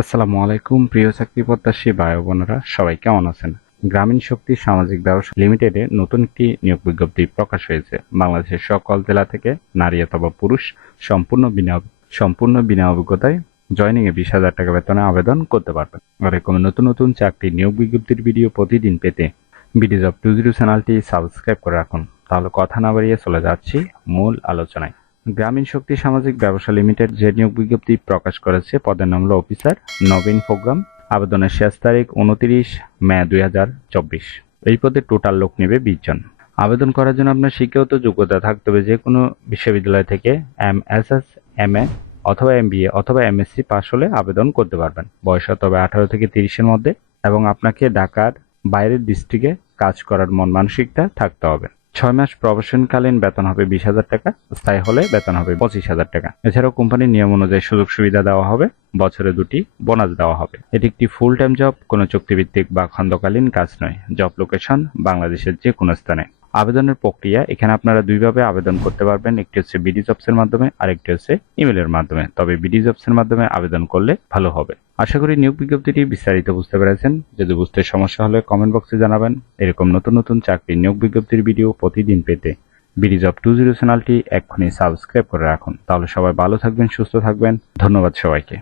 আসসালামু আলাইকুম প্রিয় চাকরি প্রত্যাশী ভাই ও বোনেরা, সবাই কেমন আছেন? গ্রামীণ শক্তি সামাজিক ব্যবসা লিমিটেডে নতুন একটি নিয়োগ বিজ্ঞপ্তি প্রকাশ হয়েছে। বাংলাদেশের সকল জেলা থেকে নারী অথবা পুরুষ সম্পূর্ণ বিনা অভিজ্ঞতায় জয়নিং এ 20,000 টাকা বেতনে আবেদন করতে পারবেন। এরকম নতুন নতুন চাকরি নিয়োগ বিজ্ঞপ্তির ভিডিও প্রতিদিন পেতে বিডি জব 20 চ্যানেলটি সাবস্ক্রাইব করে রাখুন। তাহলে কথা না বাড়িয়ে চলে যাচ্ছি মূল আলোচনায়। গ্রামীণ শক্তি সামাজিক ব্যবসা লিমিটেড যে নিয়োগ বিজ্ঞপ্তি প্রকাশ করেছে, পদের নাম হলো অফিসার নবীন প্রোগ্রাম। আবেদনের শেষ তারিখ 29 মে 2024। এই পদে টোটাল লোক নেবে 20 জন। আবেদন করার জন্য আপনার শিক্ষাগত যোগ্যতা থাকতে হবে যে কোনো বিশ্ববিদ্যালয় থেকে এমএসএস, এমএ অথবা এমবিএ অথবা এমএসসি পাশ হলে আবেদন করতে পারবেন। বয়স হতে হবে 18 থেকে 30-এর মধ্যে এবং আপনাকে ঢাকার বাইরের ডিস্ট্রিক্টে কাজ করার মন মানসিকতা থাকতে হবে। 6 মাস প্রবাসনকালীন বেতন হবে 20,000 টাকা, স্থায়ী হলে বেতন হবে 25,000 টাকা। এছাড়াও কোম্পানির নিয়ম অনুযায়ী সুযোগ সুবিধা দেওয়া হবে, বছরে 2টি বোনাস দেওয়া হবে। এটি একটি ফুল টাইম জব, কোনো চুক্তিভিত্তিক বা খণ্ডকালীন কাজ নয়। জব লোকেশন বাংলাদেশের যে কোনো স্থানে। আবেদনের প্রক্রিয়া, এখানে আপনারা দুইভাবে আবেদন করতে পারবেন। একটি হচ্ছে বিডি জবসের মাধ্যমে, আরেকটি হচ্ছে ইমেলের মাধ্যমে। তবে বিডি জবসের মাধ্যমে আবেদন করলে ভালো হবে। আশা করি নিয়োগ বিজ্ঞপ্তিটি বিস্তারিত বুঝতে পেরেছেন। যদি বুঝতে সমস্যা হলে কমেন্ট বক্সে জানাবেন। এরকম নতুন নতুন চাকরি নিয়োগ বিজ্ঞপ্তির ভিডিও প্রতিদিন পেতে বিডি জব 20 চ্যানেলটি এক্ষুনি সাবস্ক্রাইব করে রাখুন। তাহলে সবাই ভালো থাকবেন, সুস্থ থাকবেন। ধন্যবাদ সবাইকে।